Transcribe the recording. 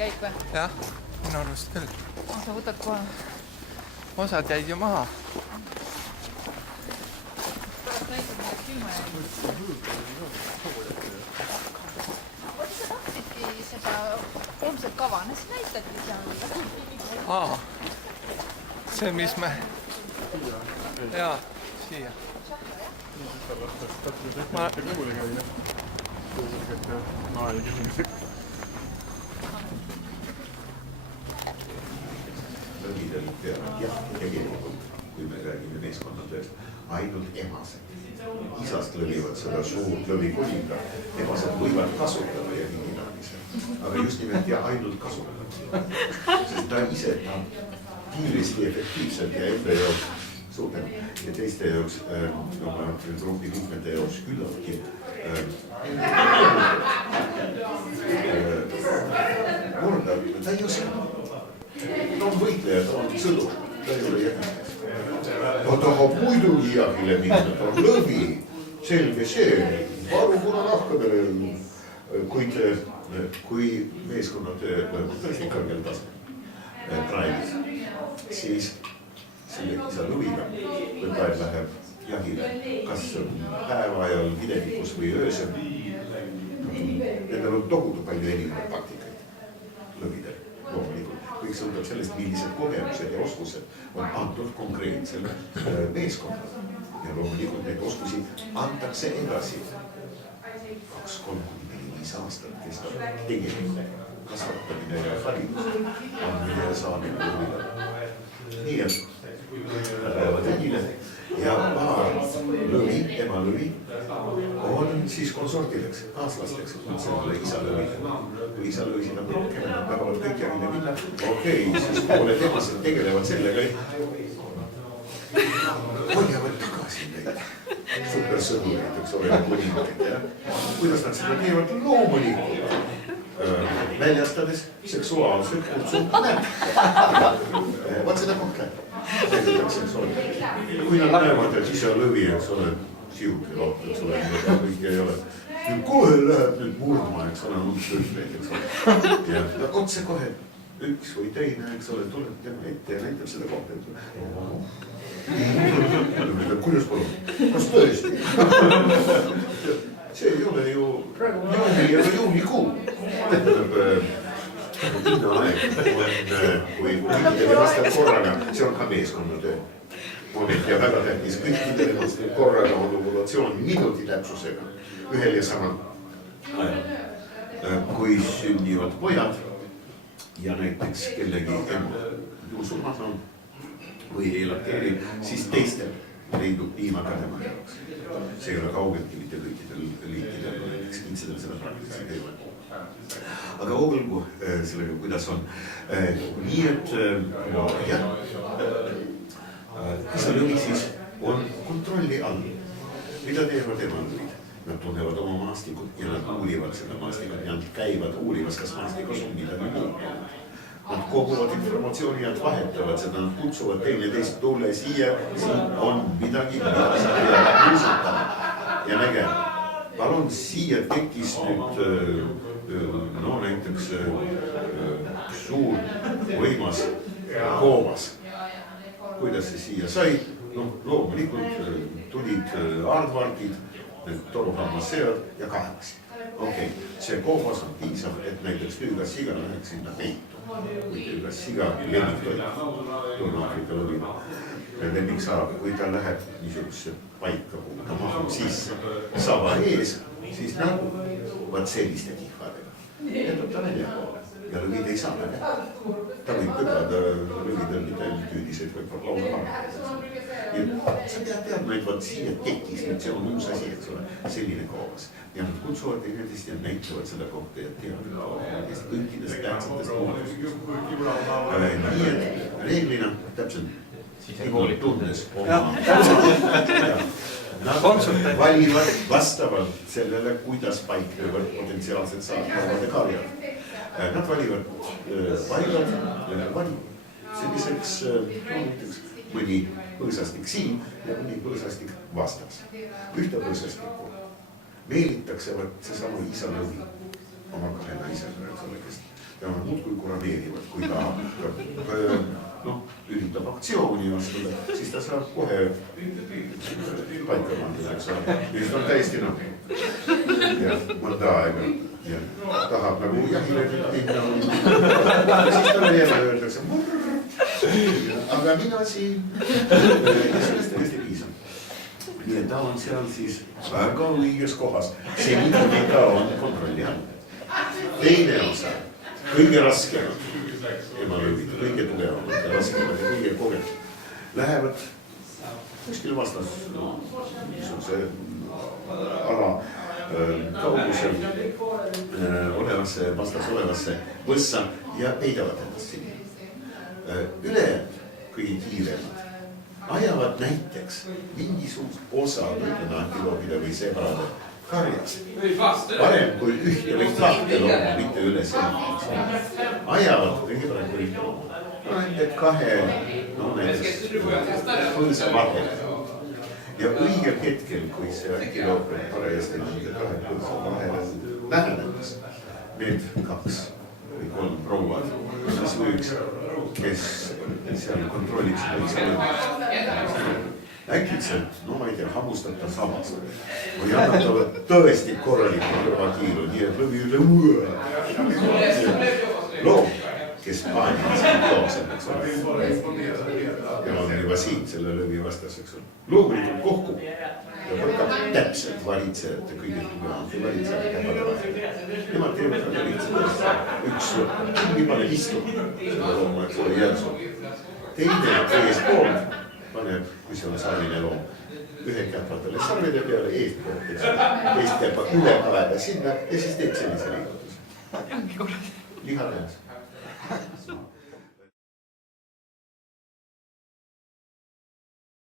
käib või? Jah, minu arvast küll. Sa võtad kohe. Osad jäid ju maha. Pärast näitad meile külma jäi. Võt sa tahtsidki seda homset kava, siis näitadki seal. See, mis me... Jaa, siia. Lõvidel peavad jah, tegelikult, kui me räägime meeskonnatööst, ainult emased. Isast lõvivad seda suurt lõvikuninga. Emased võivad kasutada ja nii midagi. Aga just nimelt ja ainult kasutada. Sest ta ise kiiresti, efektiivselt ja enda jaoks suudab ja teiste jaoks grupi liikmete jaoks küllaltki korda, ta ei oska. Ta on võitleja, ta on sõdur, ta ei ole jätmistes. Ta tahab muidugi jahile minna, ta on lõvi, selge see, varu kuna nahkadele, kui meeskonnatöö tõesti kõrgel tasemel praegis, siis selle isa lõviga võtvaid läheb jahile, kas päeva ajal, minevikus või öösel. Nendel on tohutu palju erinevaid taktikaid lõvidel, loomulikult. Kõik sõltub sellest, millised kogemused ja oskused on antud konkreetsele meeskonnale. Ja loomulikult neid oskusi antakse edasi 2-3-4-5 aastat kestab tegelikult kasvatamine ja haridus andmine ja saamine lõvile. Nii et lähevad jahile ja paar lõvi, ema lõvi on siis konsortideks, kaaslasteks selle isa lõvile. Kui isa lõvi sinna põkkele, nad tahavad kõik jahile minna, okei, siis pooled emased tegelevad sellega, hoiavad tagasi neid supersõdureid, eks ole, kuningaid. Kuidas nad seda teevad? Loomulikult väljastades seksuaalselt kutsub näeb. Vaat seda kohta. Kui nad näevad, et isa lõvi, eks ole, siuke loht, eks ole, kõik ei ole. Kohe läheb nüüd murdma, eks ole, nutsõtmeid, eks ole. Ja otse kohe üks või teine, eks ole, tuleb tema ette ja näitab seda kohta. Kuidas palun? Kas tõesti? See ei ole ju juuni ja juunikuu. Aeg, kui kõikidele vastab korraga, see on ka meeskonnatöö moment ja väga tähtis. Kõikidele vastab korraga on ovulatsioon minuti täpsusega ühel ja samal ajal. Kui sünnivad pojad ja näiteks kellegi ema surmas on või ei lakteeri, siis teistel leidub piima ka tema jaoks. See ei ole kaugeltki mitte kõikidel liikidel, näiteks kintsidel seda praktiliselt ei ole. Aga olgu sellega, kuidas on. Nii et jah, isa lõvi siis on kontrolli all. Mida teevad emalõvid? Nad tunnevad oma maastikud ja nad uurivad seda maastikud ja nad käivad uurimas, kas maastikus on midagi muud. Nad koguvad informatsiooni ja vahetavad seda, nad kutsuvad teineteist tule siia, siin on midagi, mida sa pead kuulsutama ja nägema. Palun siia tekkis nüüd näiteks suur võimas koobas. Kuidas see siia sai? Loomulikult tulid aardvargid, need toruhammassead ja kaevasid. Okei, see koobas on piisav, et näiteks tüügas siga läheks sinna peitu. Kui tüügas siga lemmik toib, Lõuna-Aafrika lõvina. Lemmik saab, kui ta läheb niisugusesse paika, kuhu ta mahub sisse, saba ees, siis nagu vaat selliste kihvadega. Jätab ta välja poole ja lõvid ei saa näha. Ta võib pügada lõvidel mitte tüüdiseid või lauda laha. Sa pead teadma, et vaat siia tekkis, nüüd see on uus asi, eks ole, selline koobas. Ja nad kutsuvad teineteist ja näitavad seda kohta ja teavad kõikidest tähtsatest muudest. Nii et reeglina täpselt tundes oma nad valivad vastavalt sellele, kuidas paiknevad potentsiaalselt saatavade karjad. Nad valivad selliseks mõni põõsastik siin ja mõni põõsastik vastas. Ühte põõsastikku meelitakse seesama isa lõvi oma kahe naisega, kes ja nad muudkui kurameerivad, kui ta hakkab üritab aktsiooni astuda, siis ta saab kohe paika pandud, eks ole. Ja siis on täiesti ja mõnda aega ja tahab nagu jahile minna. Siis talle jälle öeldakse, aga mina siin. Ja sellest tõesti piisab. Ja ta on seal siis väga õiges kohas. See kuni ta on kontrolli all. Teine osa, kõige raskem, emalõvid, kõige tugevamad ja raskemad ja kõige kogenud, lähevad kuskil vastas, niisuguse ala kaugusel olevasse, vastas olevasse võssa ja peidavad ennast sinna. Ülejäänud, kõige kiiremad, ajavad näiteks mingisugust osa antiloopide või sebrade karjas. Parem kui ühte või kahte looma, mitte üle selline. Ajavad kõige parem kui ühte looma. Näiteks kahe, näiteks põõsa vahel. Ja õigel hetkel, kui see antiloop on parajasti nende kahe põõsa vahel lähenemas, need 2 või 3 prouad, siis üks, kes seal kontrolliks võiks äkitselt, ma ei tea, hammustab ta samast või annab talle tõesti korralikult kõrvakiilu, nii et lõvi üle loom, kes paanikas on loosem, eks ole. Ja on juba siin selle lõvi vastaseks on. Loomulikult kohkub ja võtkab täpselt valitsejate kõige tugevamate valitsejate käpade vahel. Nemad teevad väga lihtsalt. Üks nii paneb istuma selle looma, et see oli järsu. Teine eespool paneb, kui see on sarvine loom, ühe käpa talle sarvide peale eestpoolt, teist käpa üle kaeda sinna ja siis teeb sellise liigutus. Liha tehes.